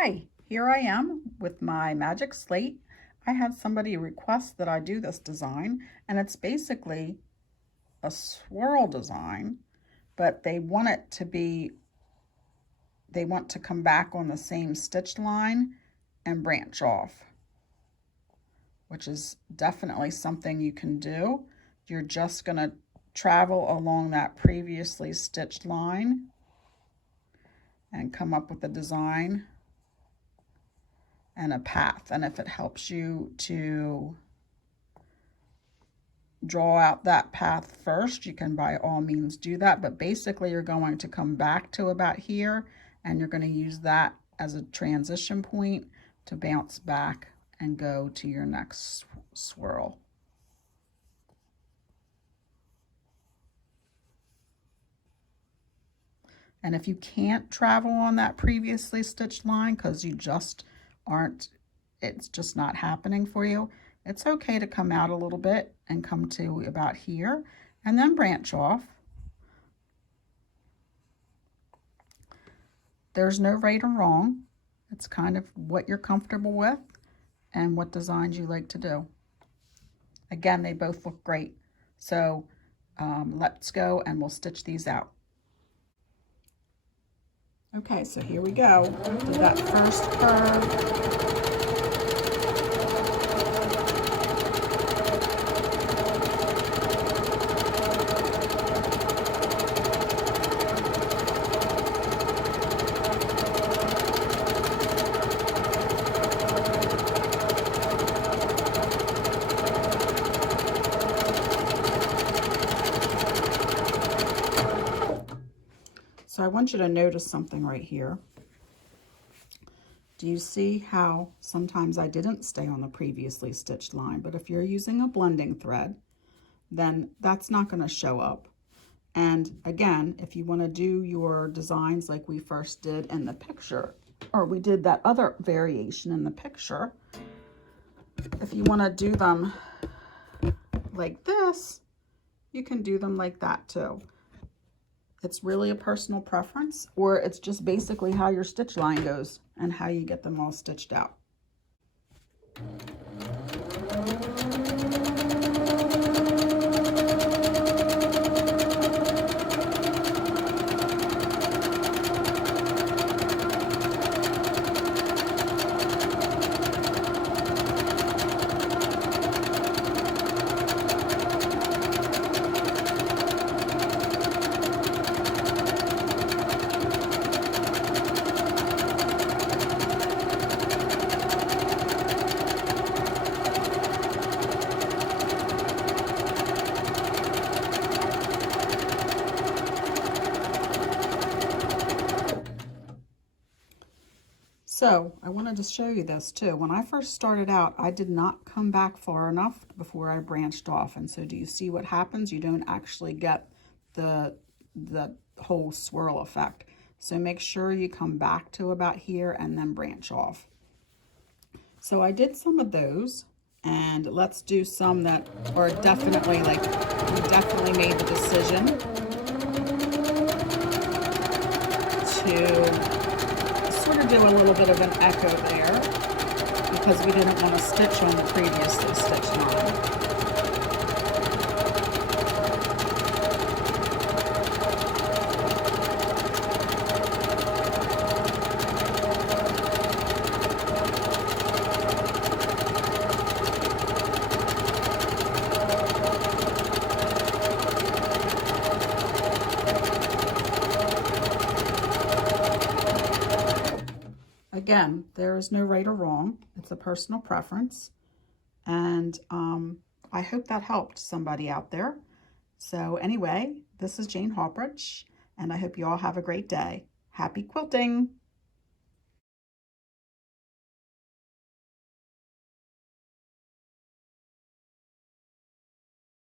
Hi, here I am with my magic slate. I had somebody request that I do this design, and it's basically a swirl design, but they want to come back on the same stitch line and branch off, which is definitely something you can do. You're just going to travel along that previously stitched line and come up with a design and a path. And if it helps you to draw out that path first, you can by all means do that. But basically you're going to come back to about here, and you're going to use that as a transition point to bounce back and go to your next swirl. And if you can't travel on that previously stitched line because you just aren't, it's just not happening for you, it's okay to come out a little bit and come to about here and then branch off. There's no right or wrong. It's kind of what you're comfortable with and what designs you like to do. Again, they both look great. So let's go and we'll stitch these out. Okay, so here we go. Did that first curve. So I want you to notice something right here. Do you see how sometimes I didn't stay on the previously stitched line? But if you're using a blending thread, then that's not going to show up. And again, if you want to do your designs like we first did in the picture, or we did that other variation in the picture, if you want to do them like this, you can do them like that too. It's really a personal preference, or it's just basically how your stitch line goes and how you get them all stitched out. So I wanted to show you this too. When I first started out, I did not come back far enough before I branched off. And so do you see what happens? You don't actually get the whole swirl effect. So make sure you come back to about here and then branch off. So I did some of those, and let's do some that are definitely, like, we definitely made the decision to sort of do a little bit of an echo there because we didn't want to stitch on the previously stitched line. Again, there is no right or wrong. It's a personal preference. And I hope that helped somebody out there. So anyway, this is Jane Hawbridge, and I hope you all have a great day. Happy quilting!